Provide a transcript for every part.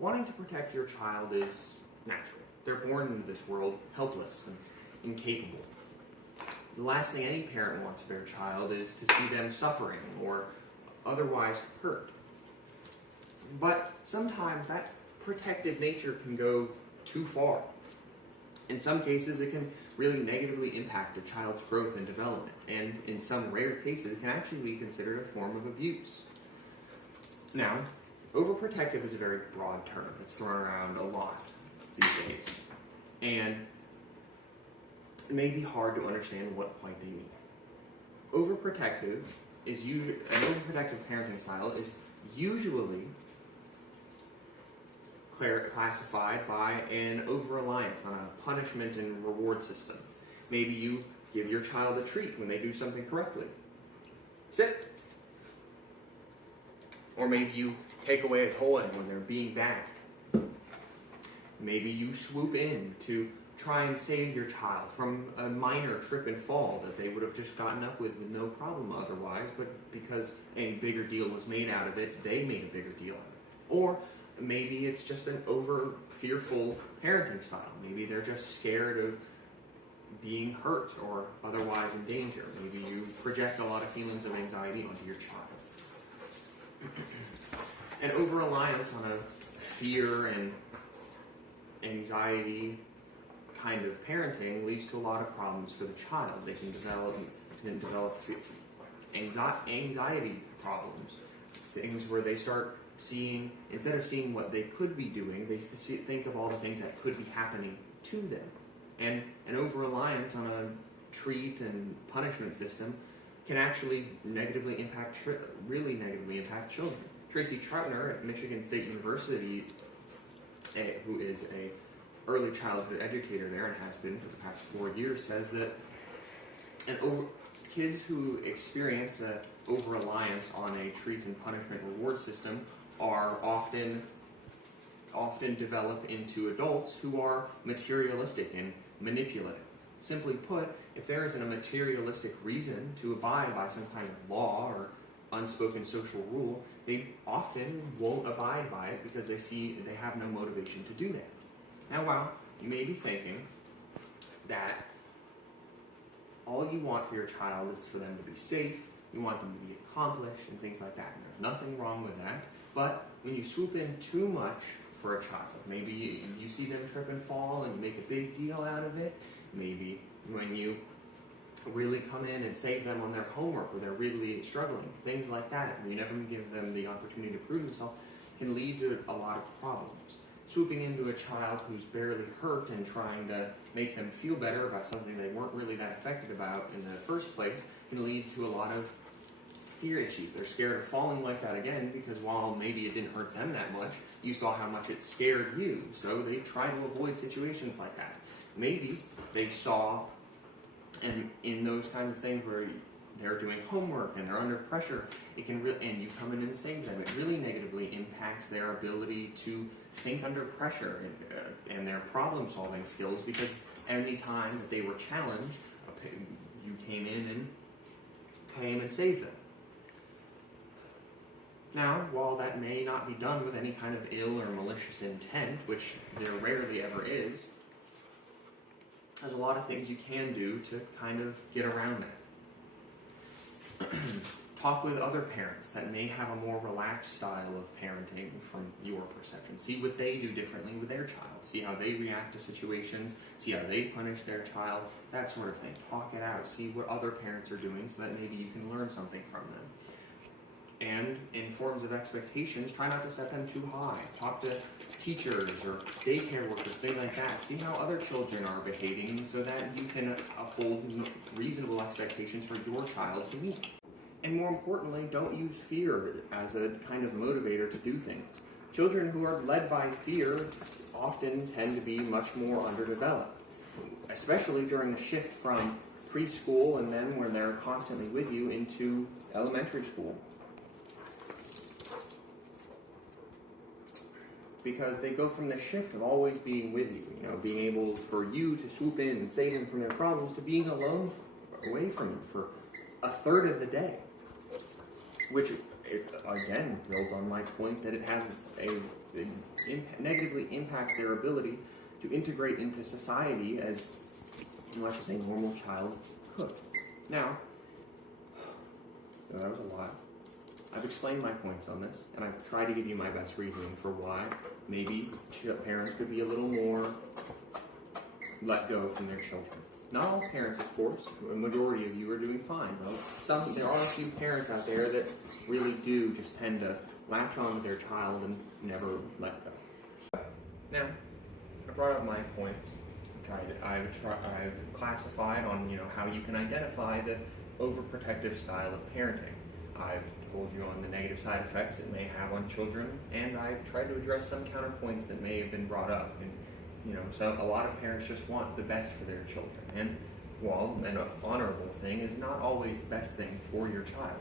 wanting to protect your child is natural. They're born into this world helpless and incapable. The last thing any parent wants for their child is to see them suffering or otherwise hurt. But sometimes that protective nature can go too far. In some cases, it can really negatively impact a child's growth and development, and in some rare cases, it can actually be considered a form of abuse. Now, overprotective is a very broad term that's thrown around a lot these days, and it may be hard to understand what quite they mean. An overprotective parenting style is usually classified by an over-reliance on a punishment and reward system. Maybe you give your child a treat when they do something correctly. Sit. Or maybe you take away a toy when they're being bad. Maybe you swoop in to try and save your child from a minor trip and fall that they would have just gotten up with no problem otherwise, but because a bigger deal was made out of it, they made a bigger deal out of it. Or maybe it's just an over-fearful parenting style. Maybe they're just scared of being hurt or otherwise in danger. Maybe you project a lot of feelings of anxiety onto your child. An over-reliance on a fear and anxiety kind of parenting leads to a lot of problems for the child. They can develop anxiety problems, things where they start seeing, instead of seeing what they could be doing, they think of all the things that could be happening to them. And an over-reliance on a treat and punishment system can actually negatively impact children. Tracy Troutner at Michigan State University, who is a early childhood educator there and has been for the past 4 years, says that kids who experience an over-reliance on a treat and punishment reward system are often develop into adults who are materialistic and manipulative. Simply put, if there isn't a materialistic reason to abide by some kind of law or unspoken social rule, they often won't abide by it because they have no motivation to do that. Now, while you may be thinking that all you want for your child is for them to be safe, you want them to be accomplished and things like that, and there's nothing wrong with that, but when you swoop in too much for a child, maybe you see them trip and fall and you make a big deal out of it, maybe when you really come in and save them on their homework or they're really struggling, things like that, and you never give them the opportunity to prove themselves, can lead to a lot of problems. Swooping into a child who's barely hurt and trying to make them feel better about something they weren't really that affected about in the first place can lead to a lot of fear issues. They're scared of falling like that again because while maybe it didn't hurt them that much, you saw how much it scared you, so they try to avoid situations like that. Maybe they saw, and in those kinds of things where they're doing homework and they're under pressure, it can and you come in and save them, it really negatively impacts their ability to think under pressure and their problem-solving skills, because any time that they were challenged, you came in and came and saved them. Now, while that may not be done with any kind of ill or malicious intent, which there rarely ever is, there's a lot of things you can do to kind of get around that. Talk with other parents that may have a more relaxed style of parenting from your perception. See what they do differently with their child. See how they react to situations. See how they punish their child. That sort of thing. Talk it out. See what other parents are doing so that maybe you can learn something from them. And in forms of expectations, try not to set them too high. Talk to teachers or daycare workers, things like that. See how other children are behaving so that you can uphold reasonable expectations for your child to meet. And more importantly, don't use fear as a kind of motivator to do things. Children who are led by fear often tend to be much more underdeveloped, especially during the shift from preschool and then when they're constantly with you into elementary school. Because they go from the shift of always being with you, being able for you to swoop in and save them from their problems, to being alone, away from them for a third of the day. Which, again, builds on my point that it has a negatively impacts their ability to integrate into society as much as a normal child could. Now, that was a lot. I've explained my points on this, and I've tried to give you my best reasoning for why maybe parents could be a little more let go from their children. Not all parents, of course. A majority of you are doing fine. Well, there are a few parents out there that really do just tend to latch on to their child and never let go. Now, I brought up my points. I've classified on how you can identify the overprotective style of parenting. I've told you on the negative side effects it may have on children, and I've tried to address some counterpoints that may have been brought up. And so a lot of parents just want the best for their children, and while an honorable thing is not always the best thing for your child.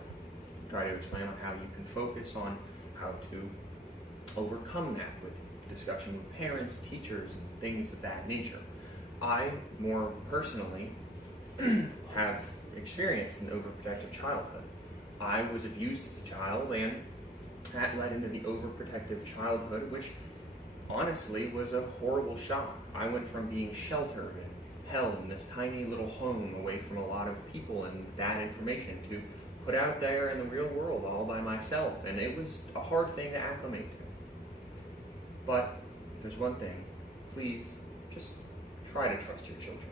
I try to explain on how you can focus on how to overcome that with discussion with parents, teachers, and things of that nature. I, more personally, have experienced an overprotective childhood. I was abused as a child, and that led into the overprotective childhood, which honestly was a horrible shock. I went from being sheltered and held in this tiny little home away from a lot of people and bad information to put out there in the real world all by myself, and it was a hard thing to acclimate to. But if there's one thing, please just try to trust your children.